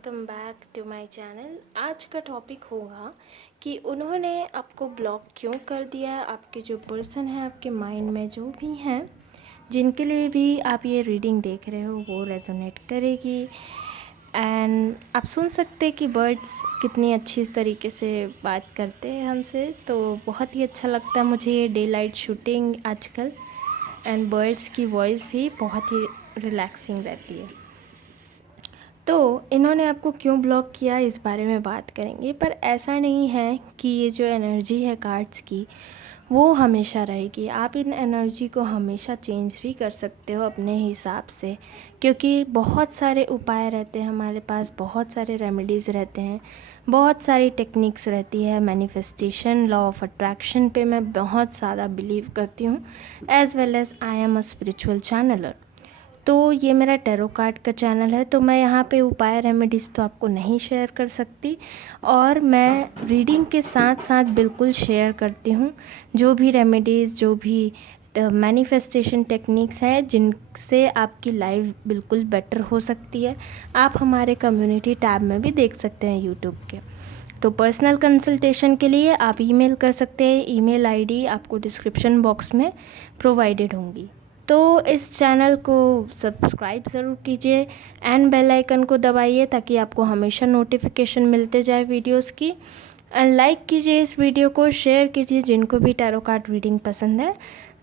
Welcome back to my channel. आज का topic होगा कि उन्होंने आपको ब्लॉक क्यों कर दिया है। आपके जो पर्सन है आपके माइंड में जो भी हैं, जिनके लिए भी आप ये रीडिंग देख रहे हो वो रेजोनेट करेगी। एंड आप सुन सकते हैं कि बर्ड्स कितनी अच्छी तरीके से बात करते हैं हमसे, तो बहुत ही अच्छा लगता है मुझे ये डे लाइट शूटिंग आजकल। एंड बर्ड्स की वॉइस भी बहुत ही रिलैक्सिंग रहती है। तो इन्होंने आपको क्यों ब्लॉक किया इस बारे में बात करेंगे, पर ऐसा नहीं है कि ये जो एनर्जी है कार्ड्स की वो हमेशा रहेगी। आप इन एनर्जी को हमेशा चेंज भी कर सकते हो अपने हिसाब से, क्योंकि बहुत सारे उपाय रहते हैं हमारे पास, बहुत सारे रेमेडीज़ रहते हैं, बहुत सारी टेक्निक्स रहती है। मैनिफेस्टेशन, लॉ ऑफ अट्रैक्शन पे मैं बहुत ज़्यादा बिलीव करती हूँ, as well as I am a spiritual channeler. तो ये मेरा टैरो कार्ड का चैनल है, तो मैं यहाँ पे उपाय रेमेडीज़ तो आपको नहीं शेयर कर सकती, और मैं रीडिंग के साथ साथ बिल्कुल शेयर करती हूँ जो भी रेमेडीज़, जो भी मैनिफेस्टेशन टेक्निक्स हैं जिनसे आपकी लाइफ बिल्कुल बेटर हो सकती है। आप हमारे कम्युनिटी टैब में भी देख सकते हैं यूट्यूब के। तो पर्सनल कंसल्टेशन के लिए आप ईमेल कर सकते हैं। ईमेल आईडी आपको डिस्क्रिप्शन बॉक्स में प्रोवाइडेड होंगी। तो इस चैनल को सब्सक्राइब ज़रूर कीजिए एंड बेल आइकन को दबाइए ताकि आपको हमेशा नोटिफिकेशन मिलते जाए वीडियोस की। एंड लाइक कीजिए इस वीडियो को, शेयर कीजिए जिनको भी टैरो कार्ड रीडिंग पसंद है।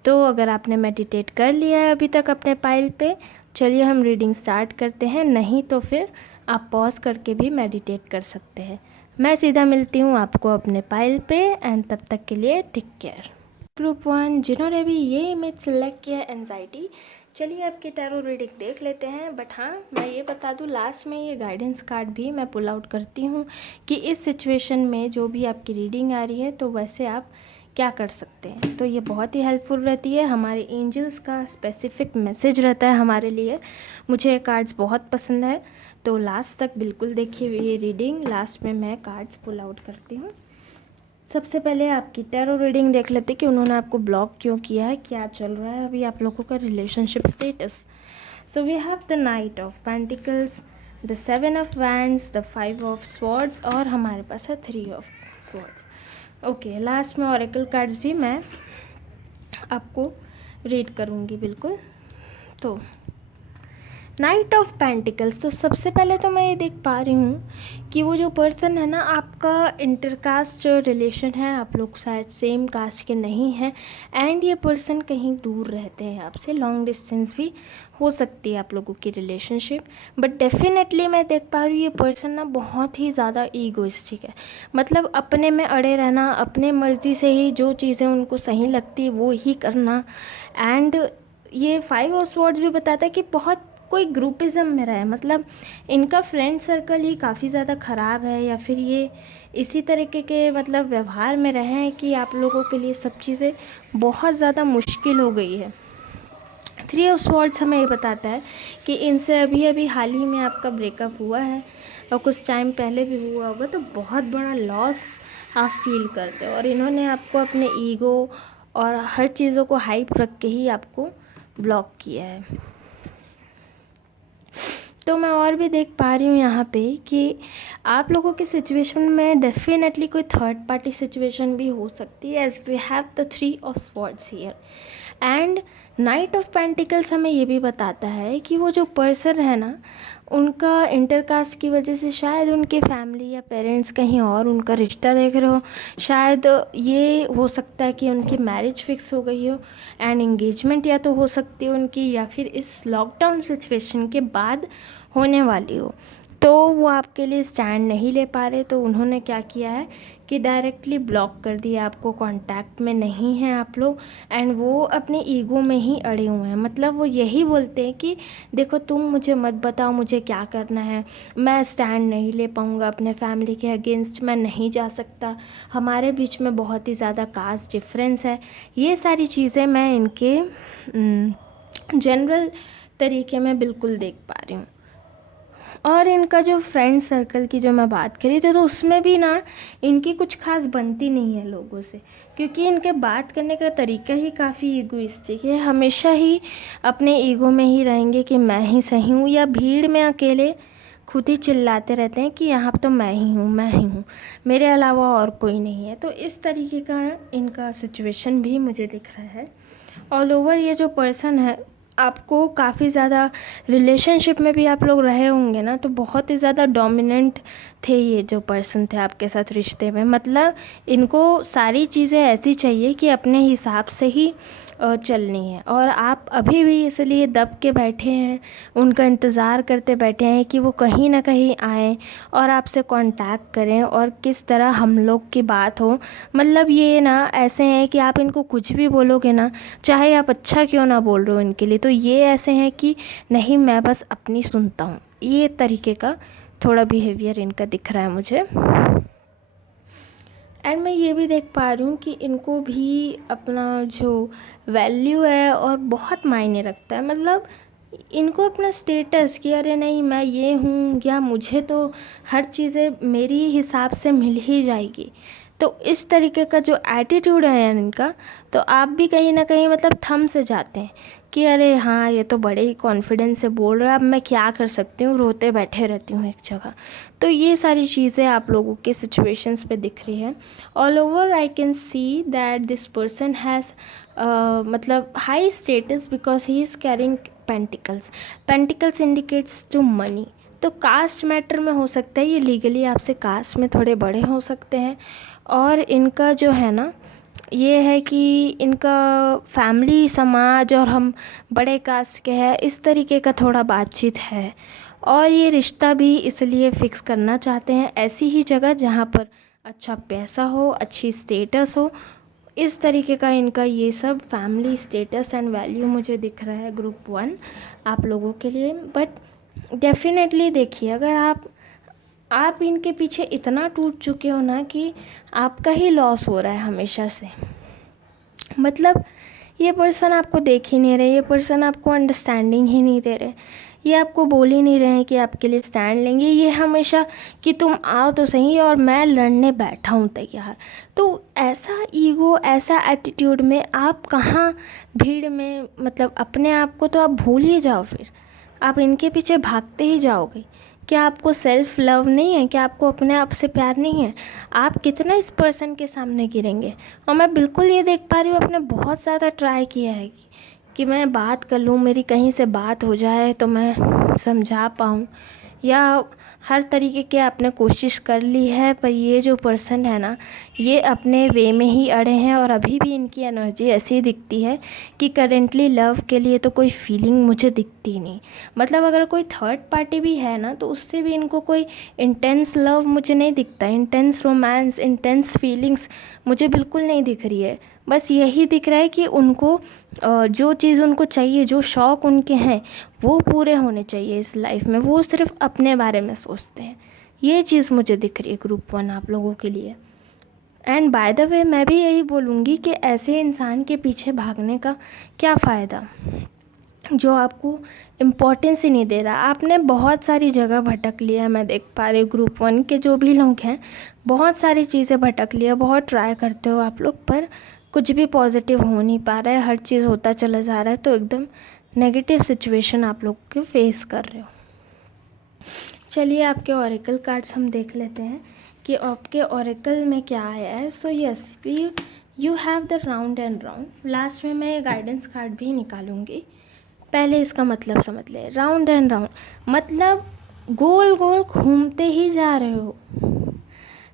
तो अगर आपने मेडिटेट कर लिया है अभी तक अपने पाइल पे, चलिए हम रीडिंग स्टार्ट करते हैं। नहीं तो फिर आप पॉज करके भी मेडिटेट कर सकते हैं। मैं सीधा मिलती हूँ आपको अपने पाइल पे, एंड तब तक के लिए टेक केयर। ग्रुप 1 जिन्होंने भी ये इमेज सेलेक्ट किया एंजाइटी, चलिए आपकी टैरो रीडिंग देख लेते हैं। बट हाँ, मैं ये बता दूँ लास्ट में ये गाइडेंस कार्ड भी मैं पुल आउट करती हूँ कि इस सिचुएशन में जो भी आपकी रीडिंग आ रही है तो वैसे आप क्या कर सकते हैं। तो ये बहुत ही हेल्पफुल रहती है। हमारे एंजल्स का स्पेसिफिक मैसेज रहता है हमारे लिए। मुझे ये कार्ड्स बहुत पसंद है, तो लास्ट तक बिल्कुल देखिए ये रीडिंग। लास्ट में मैं कार्ड्स पुल आउट करती हूँ। सबसे पहले आपकी टैरो रीडिंग देख लेते कि उन्होंने आपको ब्लॉक क्यों किया है, क्या चल रहा है अभी आप लोगों का relationship status. So we have the knight of pentacles, the 7 of wands, the 5 of swords, और हमारे पास है 3 ऑफ स्वॉर्ड्स। ओके, लास्ट में ऑरेकल कार्ड्स भी मैं आपको रीड करूँगी बिल्कुल। तो नाइट ऑफ पेंटिकल्स, तो सबसे पहले तो मैं ये देख पा रही हूँ कि वो जो पर्सन है ना, आपका इंटरकास्ट जो रिलेशन है, आप लोग शायद सेम कास्ट के नहीं हैं, एंड ये पर्सन कहीं दूर रहते हैं आपसे। लॉन्ग डिस्टेंस भी हो सकती है आप लोगों की रिलेशनशिप। बट डेफिनेटली मैं देख पा रही हूँ ये पर्सन ना बहुत ही ज़्यादा ईगोइस्टिक है। मतलब अपने में अड़े रहना, अपने मर्ज़ी से ही जो चीज़ें उनको सही लगती है वो ही करना। एंड ये 5 ऑफ स्वॉर्ड्स भी बताता है कि बहुत कोई ग्रुपिज़म में रहा है, मतलब इनका फ्रेंड सर्कल ही काफ़ी ज़्यादा ख़राब है, या फिर ये इसी तरीके के मतलब व्यवहार में रहे हैं कि आप लोगों के लिए सब चीज़ें बहुत ज़्यादा मुश्किल हो गई है। 3 ऑफ स्वॉर्ड्स हमें ये बताता है कि इनसे अभी अभी हाल ही में आपका ब्रेकअप हुआ है, और कुछ टाइम पहले भी हुआ होगा, तो बहुत बड़ा लॉस आप फील करते हो, और इन्होंने आपको अपने ईगो और हर चीज़ों को हाइप रख के ही आपको ब्लॉक किया है। तो मैं और भी देख पा रही हूँ यहाँ पे कि आप लोगों की सिचुएशन में डेफिनेटली कोई थर्ड पार्टी सिचुएशन भी हो सकती है, as we have the 3 of swords here. And knight of pentacles हमें ये भी बताता है कि वो जो पर्सन है ना, उनका इंटरकास्ट की वजह से शायद उनके फैमिली या पेरेंट्स कहीं और उनका रिश्ता देख रहे हो। शायद ये हो सकता है कि उनकी मैरिज फिक्स हो गई हो, एंड एंगेजमेंट या तो हो सकती है उनकी, या फिर इस लॉकडाउन सिचुएशन के बाद होने वाली हो। तो वो आपके लिए स्टैंड नहीं ले पा रहे, तो उन्होंने क्या किया है कि डायरेक्टली ब्लॉक कर दिया, आपको कांटेक्ट में नहीं हैं आप लोग। एंड वो अपने ईगो में ही अड़े हुए हैं। मतलब वो यही बोलते हैं कि देखो तुम मुझे मत बताओ मुझे क्या करना है, मैं स्टैंड नहीं ले पाऊँगा, अपने फैमिली के अगेंस्ट मैं नहीं जा सकता, हमारे बीच में बहुत ही ज़्यादा कास्ट डिफरेंस है। ये सारी चीज़ें मैं इनके जनरल तरीके में बिल्कुल देख पा रही हूँ। और इनका जो फ्रेंड सर्कल की जो मैं बात करी थी, तो उसमें भी ना इनकी कुछ खास बनती नहीं है लोगों से, क्योंकि इनके बात करने का तरीका ही काफ़ी ईगोइस्टिक है। हमेशा ही अपने ईगो में ही रहेंगे कि मैं ही सही हूँ, या भीड़ में अकेले खुद ही चिल्लाते रहते हैं कि यहाँ तो मैं ही हूँ, मैं ही हूँ, मेरे अलावा और कोई नहीं है। तो इस तरीके का इनका सिचुएशन भी मुझे दिख रहा है। ऑल ओवर ये जो पर्सन है, आपको काफ़ी ज़्यादा रिलेशनशिप में भी आप लोग रहे होंगे ना, तो बहुत ही ज़्यादा डोमिनेंट थे ये जो पर्सन थे आपके साथ रिश्ते में। मतलब इनको सारी चीज़ें ऐसी चाहिए कि अपने हिसाब से ही चलनी है, और आप अभी भी इसलिए दब के बैठे हैं, उनका इंतज़ार करते बैठे हैं कि वो कहीं ना कहीं आएँ और आपसे कांटेक्ट करें और किस तरह हम लोग की बात हो। मतलब ये ना ऐसे हैं कि आप इनको कुछ भी बोलोगे ना, चाहे आप अच्छा क्यों ना बोल रहे हो इनके लिए, तो ये ऐसे हैं कि नहीं, मैं बस अपनी सुनता हूँ। ये तरीके का थोड़ा बिहेवियर इनका दिख रहा है मुझे। एंड मैं ये भी देख पा रही हूँ कि इनको भी अपना जो वैल्यू है और बहुत मायने रखता है। मतलब इनको अपना स्टेटस कि अरे नहीं, मैं ये हूँ, या मुझे तो हर चीज़ें मेरी हिसाब से मिल ही जाएगी। तो इस तरीके का जो एटीट्यूड है इनका, तो आप भी कहीं ना कहीं मतलब थम से जाते हैं कि अरे हाँ, ये तो बड़े ही कॉन्फिडेंस से बोल रहा है, अब मैं क्या कर सकती हूँ, रोते बैठे रहती हूँ एक जगह। तो ये सारी चीज़ें आप लोगों के सिचुएशंस पे दिख रही है। All over I can see that this person has मतलब high status because he is carrying pentacles. Pentacles indicates to money. तो कास्ट मैटर में हो सकता है, ये लीगली आपसे कास्ट में थोड़े बड़े हो सकते हैं। और इनका जो है ना, ये है कि इनका फैमिली, समाज और हम बड़े कास्ट के हैं, इस तरीके का थोड़ा बातचीत है। और ये रिश्ता भी इसलिए फ़िक्स करना चाहते हैं ऐसी ही जगह जहाँ पर अच्छा पैसा हो, अच्छी स्टेटस हो। इस तरीके का इनका ये सब फैमिली स्टेटस एंड वैल्यू मुझे दिख रहा है ग्रुप 1 आप लोगों के लिए। बट डेफिनेटली देखिए, अगर आप इनके पीछे इतना टूट चुके हो ना कि आपका ही लॉस हो रहा है हमेशा से। मतलब ये पर्सन आपको देख ही नहीं रहे, ये पर्सन आपको अंडरस्टैंडिंग ही नहीं दे रहे, ये आपको बोल ही नहीं रहे हैं कि आपके लिए स्टैंड लेंगे। ये हमेशा कि तुम आओ तो सही और मैं लड़ने बैठा हूँ तैयार। तो ऐसा ईगो, ऐसा एटीट्यूड में आप कहाँ भीड़ में, मतलब अपने आप को तो आप भूल ही जाओ, फिर आप इनके पीछे भागते ही जाओगे। क्या आपको सेल्फ लव नहीं है? क्या आपको अपने आप से प्यार नहीं है? आप कितना इस पर्सन के सामने गिरेंगे? और मैं बिल्कुल ये देख पा रही हूँ, आपने बहुत ज़्यादा ट्राई किया है कि मैं बात कर लूँ, मेरी कहीं से बात हो जाए तो मैं समझा पाऊँ, या हर तरीके के आपने कोशिश कर ली है। पर ये जो पर्सन है ना, ये अपने वे में ही अड़े हैं, और अभी भी इनकी एनर्जी ऐसी ही दिखती है कि करेंटली लव के लिए तो कोई फीलिंग मुझे दिखती नहीं। मतलब अगर कोई थर्ड पार्टी भी है ना, तो उससे भी इनको कोई इंटेंस लव मुझे नहीं दिखता, इंटेंस रोमांस, इंटेंस फीलिंग्स मुझे बिल्कुल नहीं दिख रही है। बस यही दिख रहा है कि उनको जो चीज़ उनको चाहिए, जो शौक़ उनके हैं, वो पूरे होने चाहिए इस लाइफ में। वो सिर्फ अपने बारे में सोचते हैं। ये चीज़ मुझे दिख रही है ग्रुप 1 आप लोगों के लिए। एंड बाय द वे, मैं भी यही बोलूँगी कि ऐसे इंसान के पीछे भागने का क्या फ़ायदा जो आपको इम्पोर्टेंस ही नहीं दे रहा। आपने बहुत सारी जगह भटक लिया, मैं देख पा रही हूँ ग्रुप 1 के जो भी लोग हैं, बहुत सारी चीज़ें भटक लिया, बहुत ट्राई करते हो आप लोग, पर कुछ भी पॉजिटिव हो नहीं पा रहा है, हर चीज़ होता चला जा रहा है। तो एकदम नेगेटिव सिचुएशन आप लोग को फेस कर रहे हो। चलिए आपके ओरेकल कार्ड्स हम देख लेते हैं कि आपके ओरेकल में क्या आया है। So yes, you have the round and round. Last में मैं गाइडेंस कार्ड भी निकालूंगी, पहले इसका मतलब समझ ले। राउंड एंड राउंड मतलब गोल गोल घूमते ही जा रहे हो,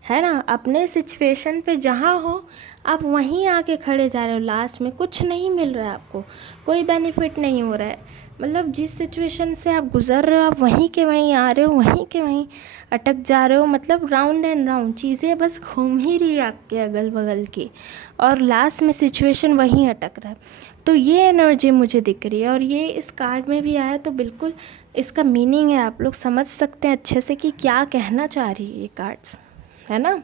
है ना। अपने सिचुएशन पे जहाँ हो आप वहीं आके खड़े जा रहे हो। लास्ट में कुछ नहीं मिल रहा है आपको, कोई बेनिफिट नहीं हो रहा है। मतलब जिस सिचुएशन से आप गुज़र रहे हो, आप वहीं के वहीं आ रहे हो, वहीं के वहीं अटक जा रहे हो। मतलब राउंड एंड राउंड चीज़ें बस घूम ही रही है आपके अगल बगल की, और लास्ट में सिचुएशन वहीं अटक रहा है। तो ये एनर्जी मुझे दिख रही है, और ये इस कार्ड में भी आया, तो बिल्कुल इसका मीनिंग है, आप लोग समझ सकते हैं अच्छे से कि क्या कहना चाह रही है ये कार्ड्स, है ना।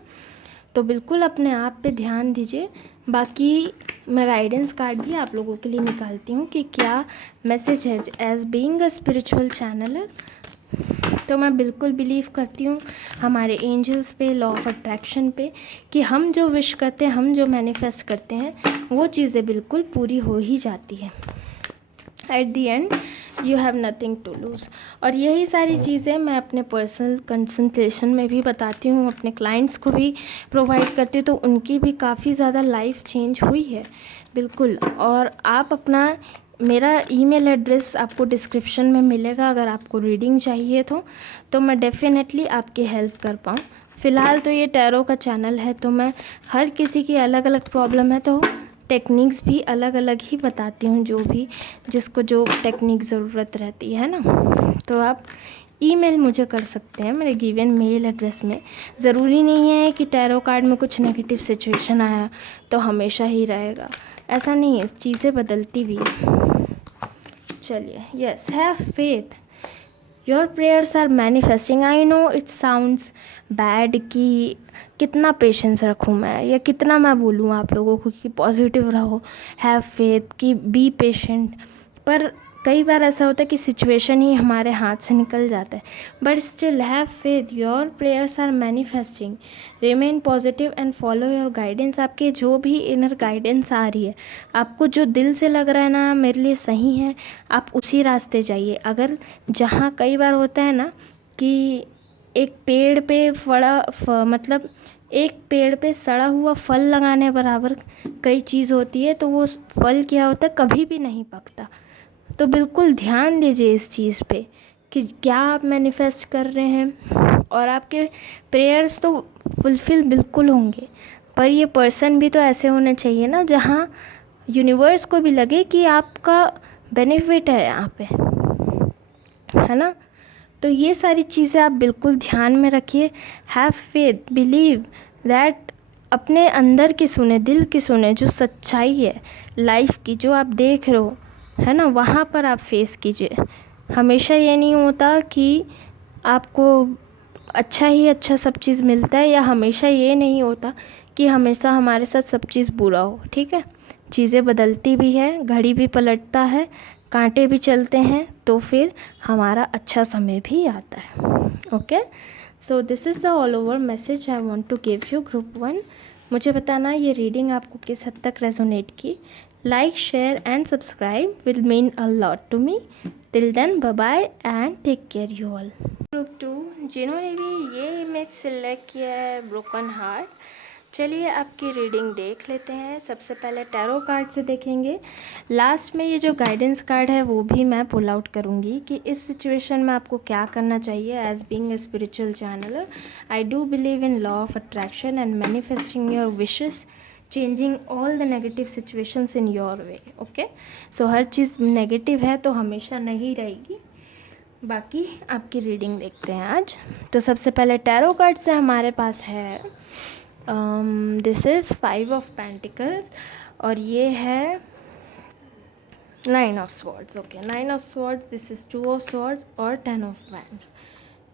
तो बिल्कुल अपने आप पे ध्यान दीजिए। बाकी मैं गाइडेंस कार्ड भी आप लोगों के लिए निकालती हूँ कि क्या मैसेज है। As being a spiritual channeler, तो मैं बिल्कुल बिलीव करती हूँ हमारे एंजल्स पे, लॉ ऑफ अट्रैक्शन पे, कि हम जो विश करते हैं, हम जो मैनिफेस्ट करते हैं, वो चीज़ें बिल्कुल पूरी हो ही जाती है। At the end you have nothing to lose. और यही सारी चीज़ें मैं अपने पर्सनल कंसल्टेशन में भी बताती हूँ, अपने क्लाइंट्स को भी प्रोवाइड करती हूँ, तो उनकी भी काफ़ी ज़्यादा लाइफ चेंज हुई है बिल्कुल। और आप अपना, मेरा ईमेल एड्रेस आपको डिस्क्रिप्शन में मिलेगा, अगर आपको रीडिंग चाहिए तो मैं डेफ़िनेटली आपकी हेल्प कर पाऊँ। फ़िलहाल तो ये टैरो का चैनल है, तो मैं हर किसी की अलग अलग प्रॉब्लम है तो टेक्निक्स भी अलग अलग ही बताती हूँ, जो भी जिसको जो टेक्निक ज़रूरत रहती है ना। तो आप ईमेल मुझे कर सकते हैं मेरे गिवन मेल एड्रेस में। ज़रूरी नहीं है कि टैरो कार्ड में कुछ नेगेटिव सिचुएशन आया तो हमेशा ही रहेगा, ऐसा नहीं है, चीज़ें बदलती भी है। चलिए, yes, have faith, your prayers are manifesting. I know it sounds bad कि कितना पेशेंस रखूँ मैं, या कितना मैं बोलूँ आप लोगों को कि पॉजिटिव रहो, हैव फेथ, कि बी पेशेंट, पर कई बार ऐसा होता है कि सिचुएशन ही हमारे हाथ से निकल जाता है। But still have faith, your prayers are manifesting, remain positive and follow your guidance. आपके जो भी इनर गाइडेंस आ रही है, आपको जो दिल से लग रहा है ना मेरे लिए सही है, आप उसी रास्ते जाइए। अगर जहाँ कई बार होता है ना कि एक पेड़ पे मतलब एक पेड़ पे सड़ा हुआ फल लगाने बराबर कई चीज़ होती है, तो वो फल क्या होता है, कभी भी नहीं पकता। तो बिल्कुल ध्यान दीजिए इस चीज़ पे कि क्या आप मैनिफेस्ट कर रहे हैं, और आपके प्रेयर्स तो फुलफ़िल बिल्कुल होंगे। पर ये पर्सन भी तो ऐसे होने चाहिए ना जहाँ यूनिवर्स को भी लगे कि आपका बेनिफिट है यहाँ पे, है ना। तो ये सारी चीज़ें आप बिल्कुल ध्यान में रखिए। हैव फेथ, बिलीव दैट, अपने अंदर की सुने, दिल की सुने, जो सच्चाई है लाइफ की, जो आप देख रहे हो, है ना, वहाँ पर आप फेस कीजिए। हमेशा ये नहीं होता कि आपको अच्छा ही अच्छा सब चीज़ मिलता है, या हमेशा ये नहीं होता कि हमेशा हमारे साथ सब चीज़ बुरा हो, ठीक है। चीज़ें बदलती भी है, घड़ी भी पलटता है, कांटे भी चलते हैं, तो फिर हमारा अच्छा समय भी आता है। Okay, so this is the all over message I want to give you group 1। मुझे बताना ये रीडिंग आपको किस हद तक रेजोनेट की। Like, share and subscribe will mean a lot to me. Till then, bye bye and take care you all. Group 2 जिन्होंने भी ये इमेज सिलेक्ट किया है, ब्रोकन हार्ट, चलिए आपकी रीडिंग देख लेते हैं। सबसे पहले टैरो कार्ड से देखेंगे, लास्ट में ये जो गाइडेंस कार्ड है वो भी मैं पुल आउट करूँगी कि इस सिचुएशन में आपको क्या करना चाहिए। As being a spiritual channeler, I do believe in law of attraction and manifesting your wishes, changing all the negative situations in your way. Okay, so हर चीज़ नेगेटिव है तो हमेशा नहीं रहेगी। बाकी आपकी रीडिंग देखते हैं आज। तो सबसे पहले टैरो कार्ड से हमारे पास है दिस इज़ 5 ऑफ पेंटिकल्स, और ये है 9 of swords. Okay, 9 of swords, this is 2 of swords और 10 ऑफ वैंड्स।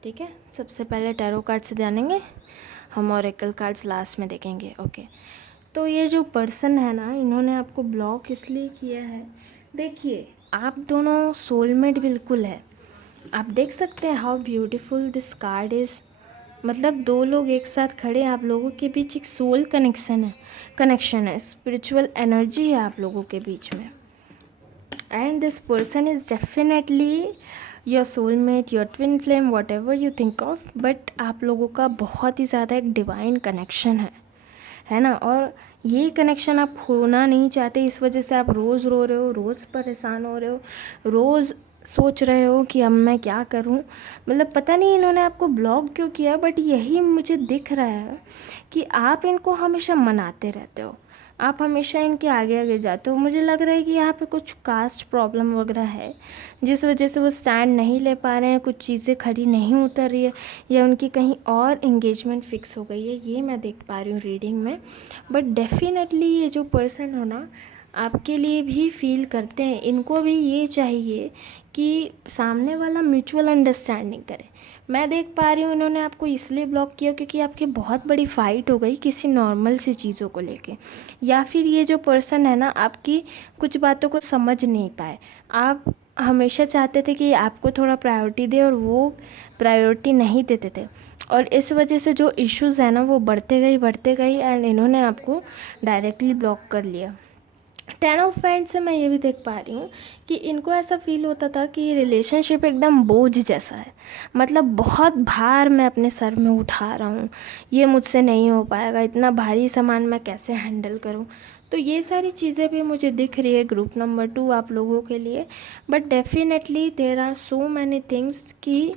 ठीक है, सबसे पहले टैरो कार्ड से जानेंगे हम, ऑरेकल कार्ड्स लास्ट में देखेंगे। ओके, तो ये जो पर्सन है ना, इन्होंने आपको ब्लॉक इसलिए किया है, देखिए आप दोनों सोलमेट बिल्कुल है। आप देख सकते हैं how beautiful this card is, मतलब दो लोग एक साथ खड़े हैं, आप लोगों के बीच एक सोल कनेक्शन है, स्पिरिचुअल एनर्जी है आप लोगों के बीच में। And this person is definitely your soulmate, your twin flame, what ever you think of, but आप लोगों का बहुत ही ज़्यादा एक डिवाइन कनेक्शन है ना। और ये कनेक्शन आप खोना नहीं चाहते, इस वजह से आप रोज़ रो रहे हो, रोज़ परेशान हो रहे हो, रोज़ सोच रहे हो कि अब मैं क्या करूं। मतलब पता नहीं इन्होंने आपको ब्लॉक क्यों किया, बट यही मुझे दिख रहा है कि आप इनको हमेशा मनाते रहते हो, आप हमेशा इनके आगे आगे जाते हो। मुझे लग रहा है कि यहाँ पे कुछ कास्ट प्रॉब्लम वगैरह है, जिस वजह से वो स्टैंड नहीं ले पा रहे हैं, कुछ चीज़ें खड़ी नहीं उतर रही है, या उनकी कहीं और एंगेजमेंट फिक्स हो गई है, ये मैं देख पा रही हूँ रीडिंग में। बट डेफिनेटली ये जो पर्सन हो ना, आपके लिए भी फील करते हैं, इनको भी ये चाहिए कि सामने वाला म्यूचुअल अंडरस्टैंडिंग करे। मैं देख पा रही हूँ इन्होंने आपको इसलिए ब्लॉक किया क्योंकि आपकी बहुत बड़ी फ़ाइट हो गई किसी नॉर्मल सी चीज़ों को लेके, या फिर ये जो पर्सन है ना आपकी कुछ बातों को समझ नहीं पाए। आप हमेशा चाहते थे कि आपको थोड़ा प्रायोरिटी दे और वो प्रायोरिटी नहीं देते थे, और इस वजह से जो इश्यूज़ है ना वो बढ़ते गई एंड इन्होंने आपको डायरेक्टली ब्लॉक कर लिया। 10 ऑफ फ्रेंड्स से मैं ये भी देख पा रही हूँ कि इनको ऐसा फील होता था कि रिलेशनशिप एकदम बोझ जैसा है, मतलब बहुत भार मैं अपने सर में उठा रहा हूँ, ये मुझसे नहीं हो पाएगा, इतना भारी सामान मैं कैसे हैंडल करूँ। तो ये सारी चीज़ें भी मुझे दिख रही है ग्रुप नंबर 2 आप लोगों के लिए। But definitely there are so many things कि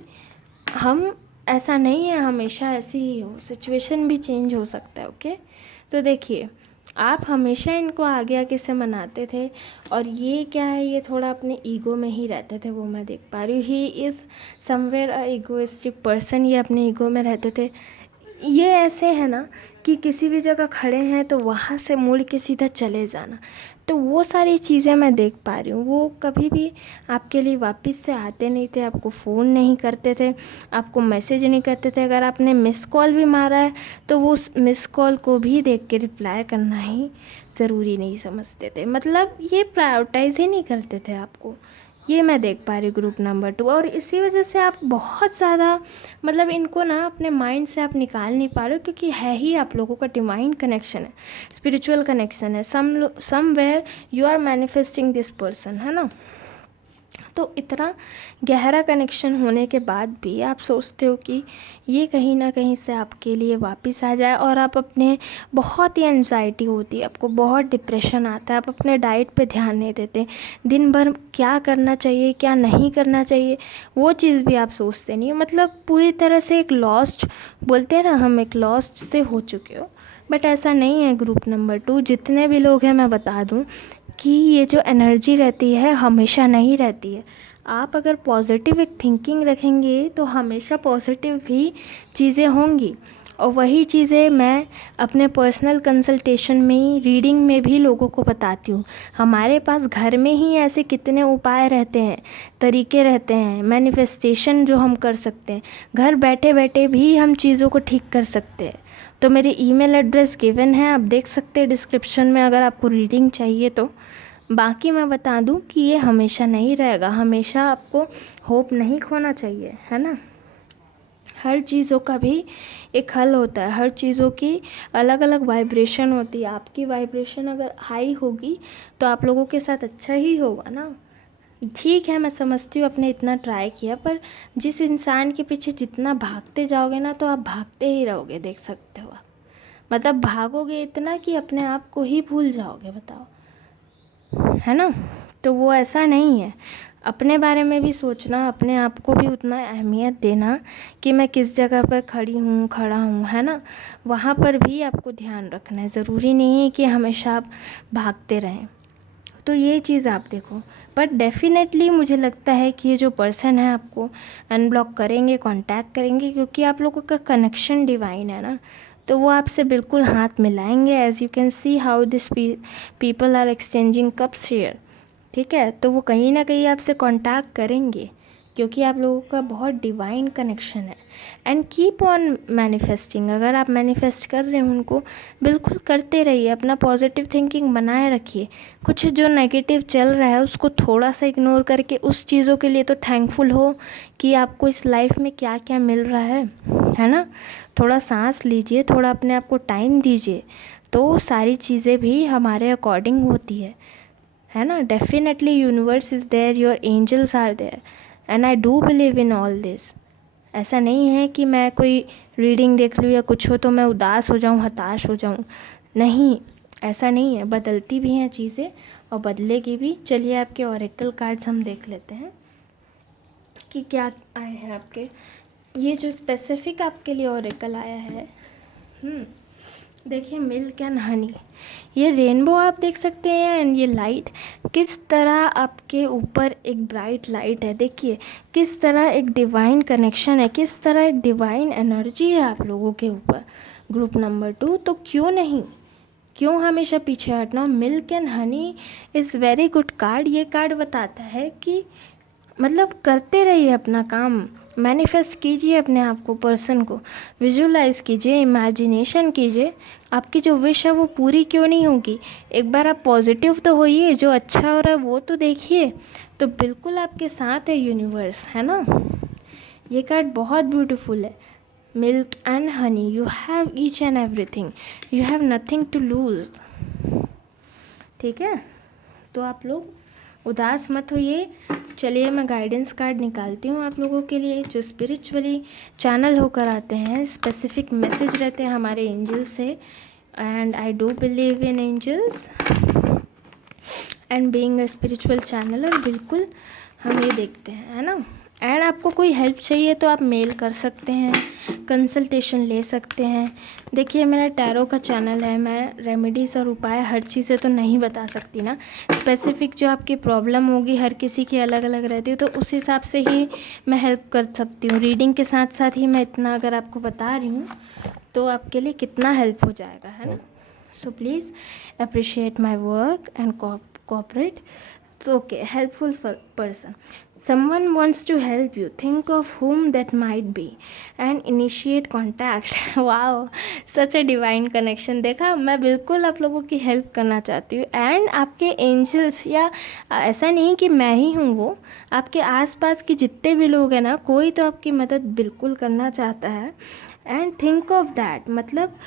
हम, ऐसा नहीं है हमेशा ऐसे ही हो, सिचुएशन भी चेंज हो सकता है। ओके, तो देखिए आप हमेशा इनको आगे आगे से मनाते थे, और ये क्या है, ये थोड़ा अपने ईगो में ही रहते थे, वो मैं देख पा रही हूँ। He is somewhere a egoistic person, ये अपने ईगो में रहते थे। ये ऐसे है ना कि किसी भी जगह खड़े हैं तो वहाँ से मुड़ के सीधा चले जाना, तो वो सारी चीज़ें मैं देख पा रही हूँ। वो कभी भी आपके लिए वापस से आते नहीं थे, आपको फ़ोन नहीं करते थे, आपको मैसेज नहीं करते थे। अगर आपने मिस कॉल भी मारा है तो वो उस मिस कॉल को भी देख के रिप्लाई करना ही ज़रूरी नहीं समझते थे, मतलब ये प्रायोरिटाइज़ ही नहीं करते थे आपको। ये मैं देख पा रही हूँ ग्रुप नंबर 2, और इसी वजह से आप बहुत ज़्यादा, मतलब इनको ना अपने माइंड से आप निकाल नहीं पा रहे हो, क्योंकि है ही आप लोगों का डिवाइन कनेक्शन है, स्पिरिचुअल कनेक्शन है, somewhere you are manifesting this person, है ना। तो इतना गहरा कनेक्शन होने के बाद भी आप सोचते हो कि ये कहीं ना कहीं से आपके लिए वापस आ जाए, और आप अपने, बहुत ही एंजाइटी होती है आपको, बहुत डिप्रेशन आता है, आप अपने डाइट पे ध्यान नहीं देते, दिन भर क्या करना चाहिए क्या नहीं करना चाहिए वो चीज़ भी आप सोचते नहीं हो, मतलब पूरी तरह से एक लॉस्ट, बोलते हैं ना हम, एक लॉस्ट से हो चुके हो। बट ऐसा नहीं है ग्रुप नंबर 2, जितने भी लोग हैं मैं बता दूं कि ये जो एनर्जी रहती है हमेशा नहीं रहती है। आप अगर पॉजिटिव एक थिंकिंग रखेंगे तो हमेशा पॉजिटिव भी चीज़ें होंगी, और वही चीज़ें मैं अपने पर्सनल कंसल्टेशन में, रीडिंग में भी लोगों को बताती हूँ। हमारे पास घर में ही ऐसे कितने उपाय रहते हैं, तरीके रहते हैं, मैनिफेस्टेशन जो हम कर सकते हैं, घर बैठे बैठे भी हम चीज़ों को ठीक कर सकते हैं। तो मेरे ईमेल एड्रेस गिवन है, आप देख सकते हैं डिस्क्रिप्शन में अगर आपको रीडिंग चाहिए तो। बाकी मैं बता दूं कि ये हमेशा नहीं रहेगा, हमेशा आपको होप नहीं खोना चाहिए, है ना। हर चीज़ों का भी एक हल होता है, हर चीज़ों की अलग अलग वाइब्रेशन होती है। आपकी वाइब्रेशन अगर हाई होगी तो आप लोगों के साथ अच्छा ही होगा ना। ठीक है, मैं समझती हूँ आपने इतना ट्राई किया, पर जिस इंसान के पीछे जितना भागते जाओगे ना तो आप भागते ही रहोगे, देख सकते हो आप, मतलब भागोगे इतना कि अपने आप को ही भूल जाओगे, बताओ, है ना। तो वो ऐसा नहीं है, अपने बारे में भी सोचना, अपने आप को भी उतना अहमियत देना कि मैं किस जगह पर खड़ा हूँ, है ना। वहाँ पर भी आपको ध्यान रखना है, ज़रूरी नहीं है कि हमेशा आप भागते रहें। तो ये चीज़ आप देखो। बट डेफिनेटली मुझे लगता है कि ये जो पर्सन है आपको अनब्लॉक करेंगे, कांटेक्ट करेंगे, क्योंकि आप लोगों का कनेक्शन डिवाइन है ना। तो वो आपसे बिल्कुल हाथ मिलाएंगे। As you can see how this people are exchanging cups here, ठीक है। तो वो कहीं ना कहीं आपसे कांटेक्ट करेंगे, क्योंकि आप लोगों का बहुत डिवाइन कनेक्शन है। एंड कीप ऑन मैनिफेस्टिंग, अगर आप मैनिफेस्ट कर रहे हैं उनको, बिल्कुल करते रहिए, अपना पॉजिटिव थिंकिंग बनाए रखिए। कुछ जो नेगेटिव चल रहा है उसको थोड़ा सा इग्नोर करके उस चीज़ों के लिए तो थैंकफुल हो कि आपको इस लाइफ में क्या क्या मिल रहा है ना। थोड़ा सांस लीजिए, थोड़ा अपने आप को टाइम दीजिए, तो सारी चीज़ें भी हमारे अकॉर्डिंग होती है ना। Definitely universe is there, your angels are there, and I do believe in all this. ऐसा नहीं है कि मैं कोई रीडिंग देख लूँ या कुछ हो तो मैं उदास हो जाऊँ, हताश हो जाऊँ, नहीं, ऐसा नहीं है। बदलती भी हैं चीज़ें और बदलेगी भी। चलिए आपके ऑरेकल कार्ड्स हम देख लेते हैं कि क्या आए हैं आपके। ये जो स्पेसिफिक आपके लिए ऑरेकल आया है, देखिए, मिल्क एंड हनी, ये रेनबो आप देख सकते हैं, एंड ये लाइट किस तरह आपके ऊपर एक ब्राइट लाइट है। देखिए किस तरह एक डिवाइन कनेक्शन है, किस तरह एक डिवाइन एनर्जी है आप लोगों के ऊपर। ग्रुप नंबर 2, तो क्यों नहीं, क्यों हमेशा पीछे हटना। Milk and Honey is very good card. ये कार्ड बताता है कि मतलब करते रहिए अपना काम, मैनिफेस्ट कीजिए अपने आप को, पर्सन को विजुलाइज कीजिए, इमेजिनेशन कीजिए। आपकी जो विश है वो पूरी क्यों नहीं होगी। एक बार आप पॉजिटिव तो होइए, जो अच्छा हो रहा है वो तो देखिए, तो बिल्कुल आपके साथ है यूनिवर्स, है ना। ये कार्ड बहुत ब्यूटीफुल है। Milk and honey, you have each and everything, you have nothing to lose, ठीक है। तो आप लोग उदास मत होइए। चलिए मैं गाइडेंस कार्ड निकालती हूँ आप लोगों के लिए, जो स्पिरिचुअली चैनल होकर आते हैं। स्पेसिफिक मैसेज रहते हैं हमारे एंजल्स से, and I do believe in angels and being a spiritual channel. और बिल्कुल हम ये देखते हैं, है ना। एंड आपको कोई हेल्प चाहिए तो आप मेल कर सकते हैं, कंसल्टेशन ले सकते हैं। देखिए मेरा टैरो का चैनल है, मैं रेमेडीज़ और उपाय हर चीज़ें तो नहीं बता सकती ना। स्पेसिफिक जो आपकी प्रॉब्लम होगी हर किसी की अलग अलग रहती है, तो उस हिसाब से ही मैं हेल्प कर सकती हूँ। रीडिंग के साथ साथ ही मैं इतना अगर आपको बता रही हूँ तो आपके लिए कितना हेल्प हो जाएगा, है ना। So please appreciate my work and cooperate. It's okay. Helpful person. Someone wants to help you. Think of whom that might be and initiate contact. Wow, such a divine connection. देखा, मैं बिल्कुल आप लोगों की हेल्प करना चाहती हूँ। And आपके एंजल्स, या ऐसा नहीं कि मैं ही हूँ वो, आपके आसपास के जितने भी लोग हैं ना, कोई तो आपकी मदद बिल्कुल करना चाहता है। एंड थिंक ऑफ दैट, मतलब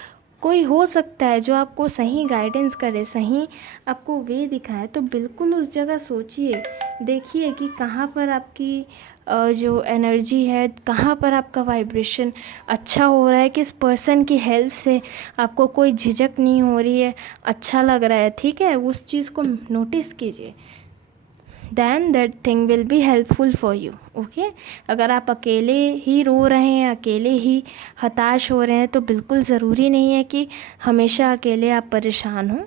कोई हो सकता है जो आपको सही गाइडेंस करे, सही आपको वे दिखाए। तो बिल्कुल उस जगह सोचिए, देखिए कि कहाँ पर आपकी जो एनर्जी है, कहाँ पर आपका वाइब्रेशन अच्छा हो रहा है, किस पर्सन की हेल्प से आपको कोई झिझक नहीं हो रही है, अच्छा लग रहा है, ठीक है। उस चीज़ को नोटिस कीजिए, then that thing will be helpful for you, okay। अगर आप अकेले ही रो रहे हैं, अकेले ही हताश हो रहे हैं, तो बिल्कुल ज़रूरी नहीं है कि हमेशा अकेले आप परेशान हों।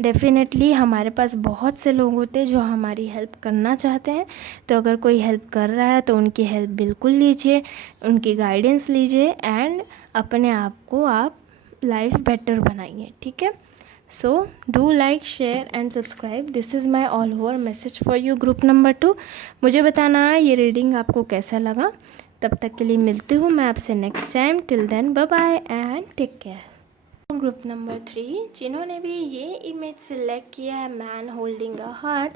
डेफिनेटली हमारे पास बहुत से लोग होते हैं जो हमारी हेल्प करना चाहते हैं। तो अगर कोई हेल्प कर रहा है तो उनकी हेल्प बिल्कुल लीजिए, उनकी गाइडेंस लीजिए, एंड अपने आप को आप लाइफ बेटर बनाइए, ठीक है। So do like, share and subscribe. This is my all over message for you group number 2. मुझे बताना ये रीडिंग आपको कैसा लगा। तब तक के लिए मिलती हूँ मैं आपसे next time. Till then bye bye and take care. Group number 3 जिन्होंने भी ये इमेज सिलेक्ट किया है, मैन होल्डिंग अ हार्ट,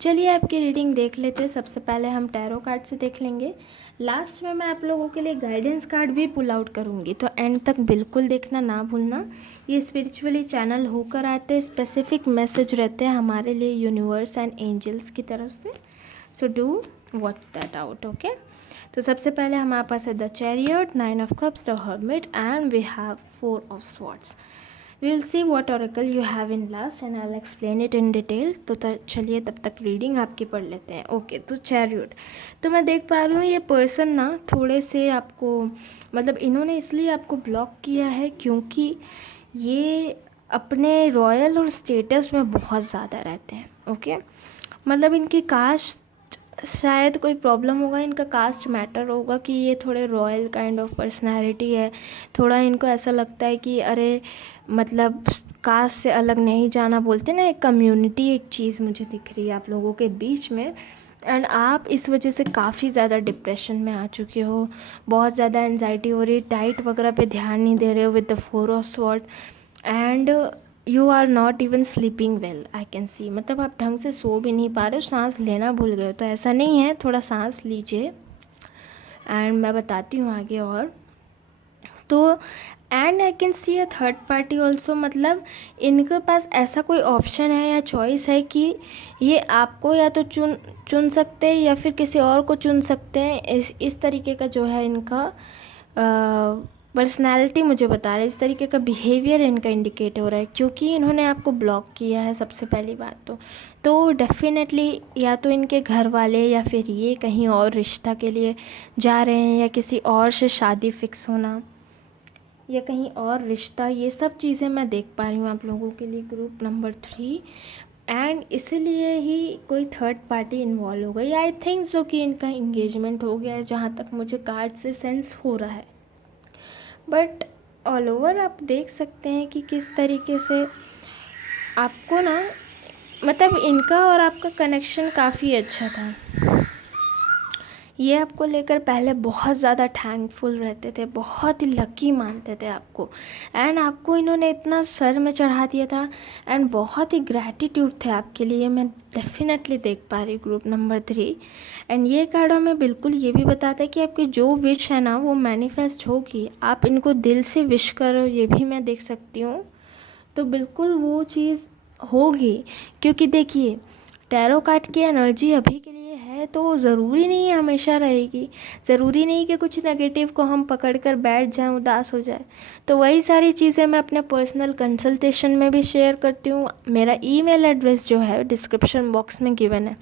चलिए आपकी रीडिंग देख लेते हैं। सबसे पहले हम टैरो कार्ड से देख लेंगे। लास्ट में मैं आप लोगों के लिए गाइडेंस कार्ड भी पुल आउट करूँगी, तो एंड तक बिल्कुल देखना ना भूलना। ये स्पिरिचुअली चैनल होकर आते हैं, स्पेसिफिक मैसेज रहते हैं हमारे लिए यूनिवर्स एंड एंजल्स की तरफ से। So do watch that out, okay. तो सबसे पहले हमारे पास है the chariot, 9 of cups, the hermit, and we have 4 of swords. We will see what oracle you have in last and I will explain it in detail. तो चलिए तब तक रीडिंग आपकी पढ़ लेते हैं, ओके। तो चैरियट, तो मैं देख पा रही हूँ ये पर्सन ना थोड़े से आपको, मतलब इन्होंने इसलिए आपको ब्लॉक किया है क्योंकि ये अपने रॉयल और स्टेटस में बहुत ज़्यादा रहते हैं, ओके। मतलब इनकी कास्ट, शायद कोई प्रॉब्लम होगा, इनका कास्ट मैटर होगा कि ये थोड़े रॉयल काइंड ऑफ पर्सनालिटी है। थोड़ा इनको ऐसा लगता है कि अरे मतलब कास्ट से अलग नहीं जाना, बोलते ना, एक कम्युनिटी, एक चीज़ मुझे दिख रही है आप लोगों के बीच में। एंड आप इस वजह से काफ़ी ज़्यादा डिप्रेशन में आ चुके हो, बहुत ज़्यादा एनजाइटी हो रही है, डाइट वगैरह पे ध्यान नहीं दे रहे हो with the 4 of sword, and you are not even sleeping well, I can see. मतलब आप ढंग से सो भी नहीं पा रहे हो, सांस लेना भूल गए हो। तो ऐसा नहीं है, थोड़ा सांस लीजिए एंड मैं बताती हूँ आगे। और तो and I can C a third party also, मतलब इनके पास ऐसा कोई ऑप्शन है या चॉइस है कि ये आपको या तो चुन सकते हैं या फिर किसी और को चुन सकते हैं। इस तरीके का जो है इनका पर्सनैलिटी मुझे बता रहा है, इस तरीके का बिहेवियर इनका इंडिकेट हो रहा है, क्योंकि इन्होंने आपको ब्लॉक किया है। सबसे पहली बात तो डेफिनेटली या तो इनके घर वाले या फिर ये कहीं और रिश्ता के लिए जा रहे हैं, या किसी और से शादी फिक्स होना, या कहीं और रिश्ता, ये सब चीज़ें मैं देख पा रही हूँ आप लोगों के लिए ग्रुप नंबर 3। एंड इसीलिए ही कोई थर्ड पार्टी इन्वॉल्व हो गई। आई थिंक सो कि इनका इंगेजमेंट हो गया है, जहाँ तक मुझे कार्ड से सेंस हो रहा है। बट ऑल ओवर आप देख सकते हैं कि किस तरीके से आपको ना, मतलब इनका और आपका कनेक्शन काफ़ी अच्छा था। ये आपको लेकर पहले बहुत ज़्यादा थैंकफुल रहते थे, बहुत ही लकी मानते थे आपको, एंड आपको इन्होंने इतना सर में चढ़ा दिया था, एंड बहुत ही ग्रैटिट्यूड थे आपके लिए। मैं डेफिनेटली देख पा रही ग्रुप नंबर 3। एंड ये कार्ड हमें बिल्कुल ये भी बताता है कि आपकी जो विश है ना वो मैनिफेस्ट होगी। आप इनको दिल से विश करो, ये भी मैं देख सकती हूँ, तो बिल्कुल वो चीज़ होगी। क्योंकि देखिए टैरो कार्ड की एनर्जी अभी के लिए है तो ज़रूरी नहीं है हमेशा रहेगी। ज़रूरी नहीं कि कुछ नेगेटिव को हम पकड़ कर बैठ जाएं, उदास हो जाए। तो वही सारी चीज़ें मैं अपने पर्सनल कंसल्टेशन में भी शेयर करती हूँ। मेरा ईमेल एड्रेस जो है डिस्क्रिप्शन बॉक्स में गिवन है,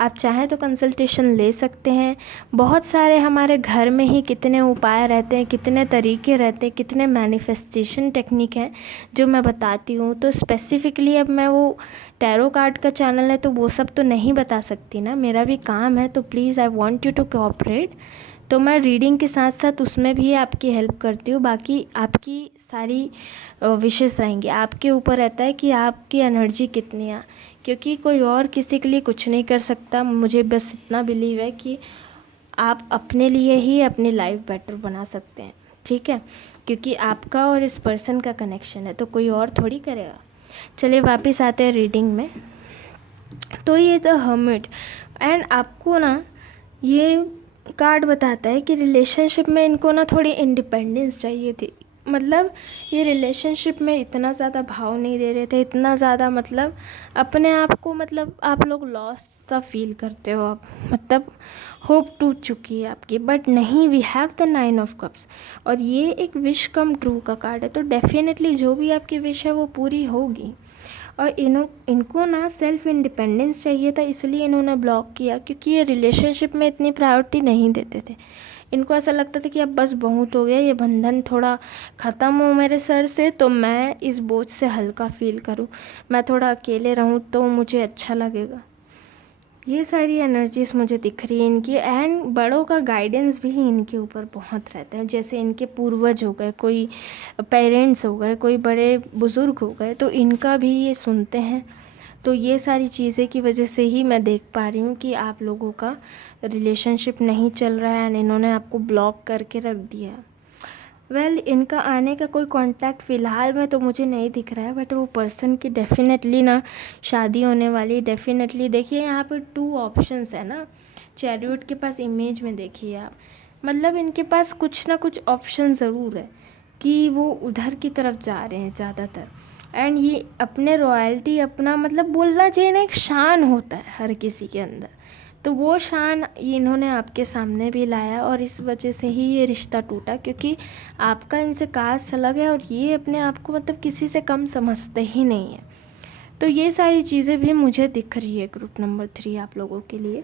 आप चाहें तो कंसल्टेशन ले सकते हैं। बहुत सारे हमारे घर में ही कितने उपाय रहते हैं, कितने तरीके रहते हैं, कितने मैनिफेस्टेशन टेक्निक हैं जो मैं बताती हूँ। तो स्पेसिफ़िकली अब मैं वो टैरो कार्ड का चैनल है तो वो सब तो नहीं बता सकती ना, मेरा भी काम है। तो please I want you to cooperate. तो मैं रीडिंग के साथ साथ उसमें भी आपकी हेल्प करती हूँ। बाकी आपकी सारी विशेस रहेंगी, आपके ऊपर रहता है कि आपकी एनर्जी कितनी है, क्योंकि कोई और किसी के लिए कुछ नहीं कर सकता। मुझे बस इतना बिलीव है कि आप अपने लिए ही अपनी लाइफ बेटर बना सकते हैं, ठीक है, क्योंकि आपका और इस पर्सन का कनेक्शन है, तो कोई और थोड़ी करेगा। चलिए वापस आते हैं रीडिंग में। तो ये द हर्मिट एंड आपको ना ये कार्ड बताता है कि रिलेशनशिप में इनको ना थोड़ी इंडिपेंडेंस चाहिए थी। मतलब ये रिलेशनशिप में इतना ज़्यादा भाव नहीं दे रहे थे, इतना ज़्यादा मतलब अपने आप को, मतलब आप लोग लॉस सा फील करते हो आप, मतलब होप टूट चुकी है आपकी। बट नहीं, we have the 9 of cups और ये एक विश कम ट्रू का कार्ड है। तो डेफिनेटली जो भी आपकी विश है वो पूरी होगी। और इनको ना सेल्फ इंडिपेंडेंस चाहिए था, इसलिए इन्होंने ब्लॉक किया, क्योंकि ये रिलेशनशिप में इतनी प्रायोरिटी नहीं देते थे। इनको ऐसा लगता था कि अब बस बहुत हो गया, ये बंधन थोड़ा ख़त्म हो मेरे सर से तो मैं इस बोझ से हल्का फील करूं, मैं थोड़ा अकेले रहूं तो मुझे अच्छा लगेगा। ये सारी एनर्जीज मुझे दिख रही है इनकी। एंड बड़ों का गाइडेंस भी इनके ऊपर बहुत रहता है, जैसे इनके पूर्वज हो गए, कोई पेरेंट्स हो गए, कोई बड़े बुज़ुर्ग हो गए, तो इनका भी ये सुनते हैं। तो ये सारी चीज़ें की वजह से ही मैं देख पा रही हूँ कि आप लोगों का रिलेशनशिप नहीं चल रहा है एंड इन्होंने आपको ब्लॉक करके रख दिया। इनका आने का कोई कांटेक्ट फ़िलहाल में तो मुझे नहीं दिख रहा है, बट वो पर्सन की डेफिनेटली ना शादी होने वाली, डेफिनेटली। देखिए यहाँ पे 2 ऑप्शंस है ना, चैरियट के पास इमेज में देखिए आप, मतलब इनके पास कुछ ना कुछ ऑप्शन ज़रूर है कि वो उधर की तरफ जा रहे हैं ज़्यादातर। एंड ये अपने रॉयल्टी, अपना मतलब बोलना चाहिए ना, एक शान होता है हर किसी के अंदर, तो वो शान इन्होंने आपके सामने भी लाया और इस वजह से ही ये रिश्ता टूटा, क्योंकि आपका इनसे कास्ट अलग है और ये अपने आप को मतलब किसी से कम समझते ही नहीं है। तो ये सारी चीज़ें भी मुझे दिख रही है ग्रुप नंबर 3 आप लोगों के लिए।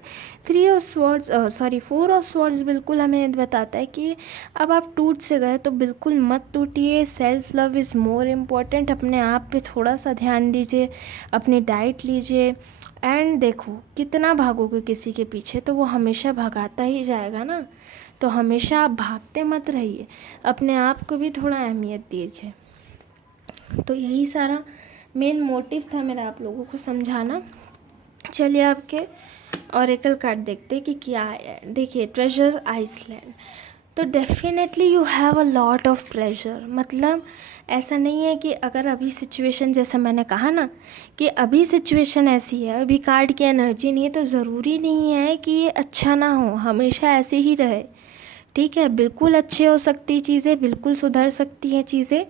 4 ऑफ स्वॉर्ड्स बिल्कुल हमें बताता है कि अब आप टूट से गए तो बिल्कुल मत टूटिए। Self love is more important. अपने आप पे थोड़ा सा ध्यान दीजिए, अपनी डाइट लीजिए। एंड देखो कितना भागोगे किसी के पीछे तो वो हमेशा भगाता ही जाएगा ना, तो हमेशा आप भागते मत रहिए, अपने आप को भी थोड़ा अहमियत दीजिए। तो यही सारा मेन मोटिव था मेरा आप लोगों को समझाना। चलिए आपके ऑरेकल कार्ड देखते हैं कि क्या है। देखिए ट्रेजर आइसलैंड, तो definitely you have a lot of pressure. मतलब ऐसा नहीं है कि अगर अभी सिचुएशन, जैसा मैंने कहा ना कि अभी सिचुएशन ऐसी है, अभी कार्ड की एनर्जी नहीं है, तो ज़रूरी नहीं है कि ये अच्छा ना हो, हमेशा ऐसे ही रहे, ठीक है। बिल्कुल अच्छे हो सकती चीज़ें, बिल्कुल सुधर सकती हैं चीज़ें।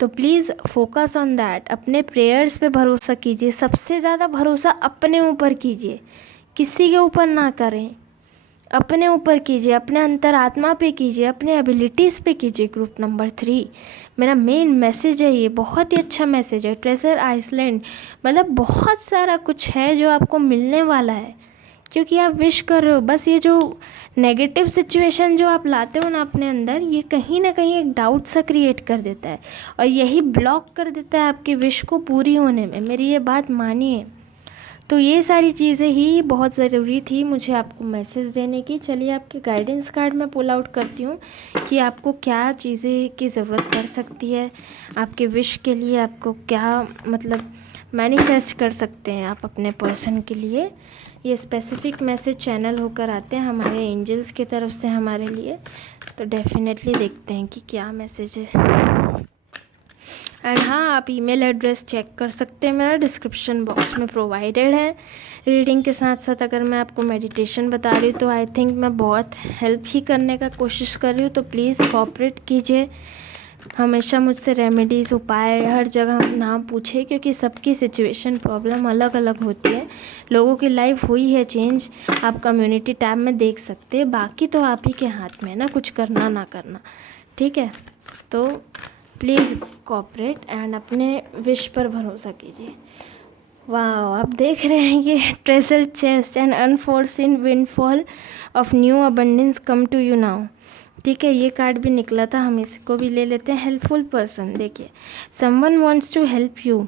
तो प्लीज़ फोकस ऑन दैट, अपने प्रेयर्स पे भरोसा कीजिए। सबसे ज़्यादा भरोसा अपने ऊपर कीजिए, किसी के ऊपर ना करें, अपने ऊपर कीजिए, अपने अंतरात्मा पे कीजिए, अपने एबिलिटीज़ पे कीजिए। ग्रुप नंबर 3 मेरा मेन मैसेज है, ये बहुत ही अच्छा मैसेज है। ट्रेजर आइसलैंड मतलब बहुत सारा कुछ है जो आपको मिलने वाला है, क्योंकि आप विश कर रहे हो। बस ये जो नेगेटिव सिचुएशन जो आप लाते हो ना अपने अंदर, ये कहीं ना कहीं एक डाउट सा क्रिएट कर देता है और यही ब्लॉक कर देता है आपकी विश को पूरी होने में। मेरी ये बात मानिए। तो ये सारी चीज़ें ही बहुत ज़रूरी थी मुझे आपको मैसेज देने की। चलिए आपके गाइडेंस कार्ड में पुल आउट करती हूँ कि आपको क्या चीज़ें की ज़रूरत पड़ सकती है, आपके विश के लिए आपको क्या मतलब मैनिफेस्ट कर सकते हैं आप अपने पर्सन के लिए। ये स्पेसिफिक मैसेज चैनल होकर आते हैं हमारे एंजल्स की तरफ से हमारे लिए। तो डेफिनेटली देखते हैं कि क्या मैसेज है। एंड हाँ, आप ईमेल एड्रेस चेक कर सकते हैं, मेरा डिस्क्रिप्शन बॉक्स में प्रोवाइडेड है। रीडिंग के साथ साथ अगर मैं आपको मेडिटेशन बता रही हूँ तो आई थिंक मैं बहुत हेल्प ही करने का कोशिश कर रही हूँ, तो प्लीज़ कोऑपरेट कीजिए। हमेशा मुझसे रेमेडीज़, उपाय हर जगह ना पूछे, क्योंकि सबकी सिचुएशन प्रॉब्लम अलग अलग होती है। लोगों की लाइफ हुई है चेंज, आप कम्युनिटी टैब में देख सकते हैं। बाकी तो आप ही के हाथ में है ना, कुछ करना ना करना, ठीक है। तो प्लीज़ कोऑपरेट एंड अपने विश पर भरोसा कीजिए। वाह, आप देख रहे हैं ये treasure chest and unforeseen windfall of new abundance come to you now. ठीक है, ये कार्ड भी निकला था, हम इसको भी ले लेते हैं। हेल्पफुल पर्सन, देखिए, someone wants to help you,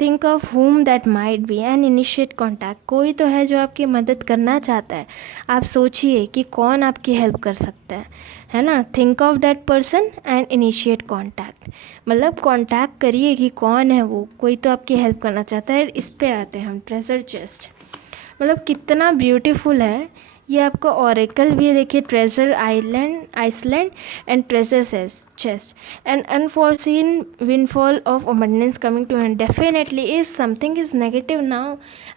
think of whom that might be and initiate contact. कोई तो है जो आपकी मदद करना चाहता है, आप सोचिए कि कौन आपकी हेल्प कर सकता है ना। Think of that person and initiate contact, मतलब कॉन्टैक्ट करिए कि कौन है वो, कोई तो आपकी हेल्प करना चाहता है। इस पे आते हैं हम, ट्रेजर चेस्ट, मतलब कितना ब्यूटीफुल है ये। आपका ऑरेकल भी है, देखिए, treasure island and treasure chest and unforeseen windfall of abundance coming to hand. Definitely if something is negative now,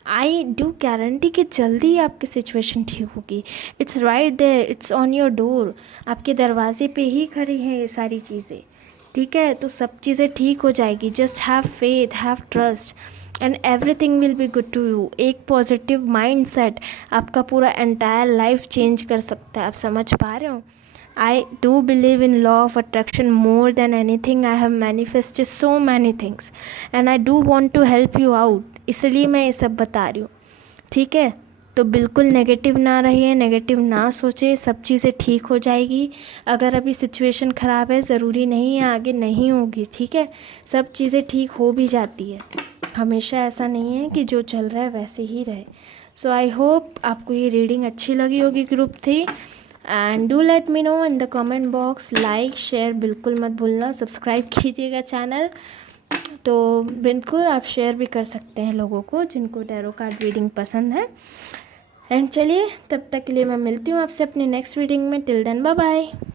I do guarantee कि जल्दी ही आपकी सिचुएशन ठीक होगी। It's right there, it's on your door, आपके दरवाजे पे ही खड़ी हैं ये सारी चीज़ें, ठीक है। तो सब चीज़ें ठीक हो जाएगी। Just have faith, have trust and everything will be good to you. एक पॉजिटिव माइंड सेट आपका पूरा एंटायर लाइफ चेंज कर सकता है। आप समझ पा रहे हो? I do believe in law of attraction more than anything. I have manifested so many things and I do want to help you out, इसलिए मैं ये सब बता रही हूँ, ठीक है। तो बिल्कुल नेगेटिव ना रहिए, नेगेटिव ना सोचे, सब चीज़ें ठीक हो जाएगी। अगर अभी सिचुएशन ख़राब है, ज़रूरी नहीं है आगे नहीं होगी, ठीक है। सब चीज़ें ठीक हो भी जाती है, हमेशा ऐसा नहीं है कि जो चल रहा है वैसे ही रहे। सो आई होप आपको ये रीडिंग अच्छी लगी होगी, ग्रुप थी। And do let me know in the comment box. Like share बिल्कुल मत भूलना, सब्सक्राइब कीजिएगा चैनल। तो बिल्कुल आप शेयर भी कर सकते हैं लोगों को जिनको टैरो कार्ड रीडिंग पसंद है। एंड चलिए, तब तक के लिए मैं मिलती हूँ आपसे अपनी नेक्स्ट रीडिंग में। Till then, bye bye.